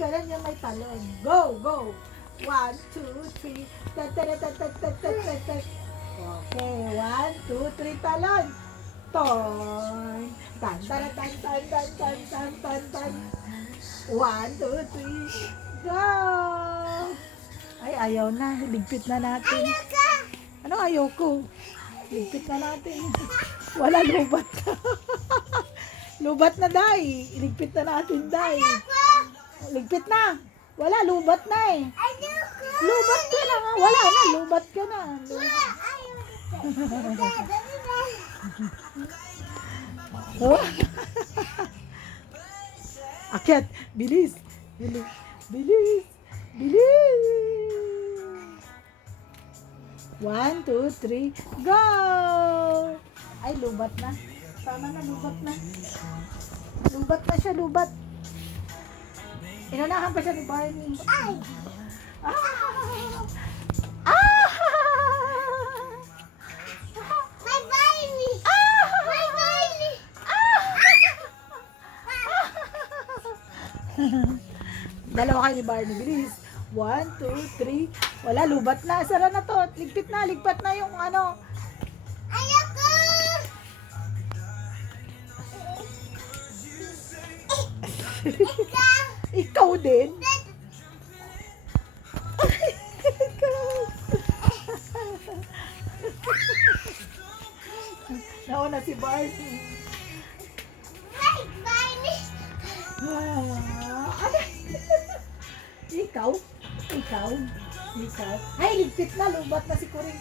ganun yung may talon. Go, go. 1, 2, 3. Okay, 1, 2, 3, talon. Ton. Tan, tan, tan, tan, tan, tan, tan, tan, tan. 1, 2, 3. Go! Ay, ayaw na. Ligpit na natin. Ano ayoko? Ligpit na natin. Wala, lubat na. Lubat na, Day. Iligpit na natin, Day. Ligpit na. Wala, lubat na eh. Lubat ka na nga. Wala na, lubat ka na. Oh. Akyat, bilis. Bilis. Bilis. Bilis. 1, 2, 3, go! Ay, lubat na. Tama na, lubat na. Lubat na siya, lubat. Inunahan pa siya ni Barney. Ay! Ah! Ah! My Barney! Ah! My Barney! Dalawa kayo ni Barney. Bilis. 1, 2, 3. Wala, lubat na. Sara na to. Ligpit na, ligpat na yung ano. Ayoko! Ikaw din. Nauna si Barney. My Barney! Ah, ano? Ikaw? Ikaw? Ikaw? Ay, ligpit na. Lubat na si Corinne.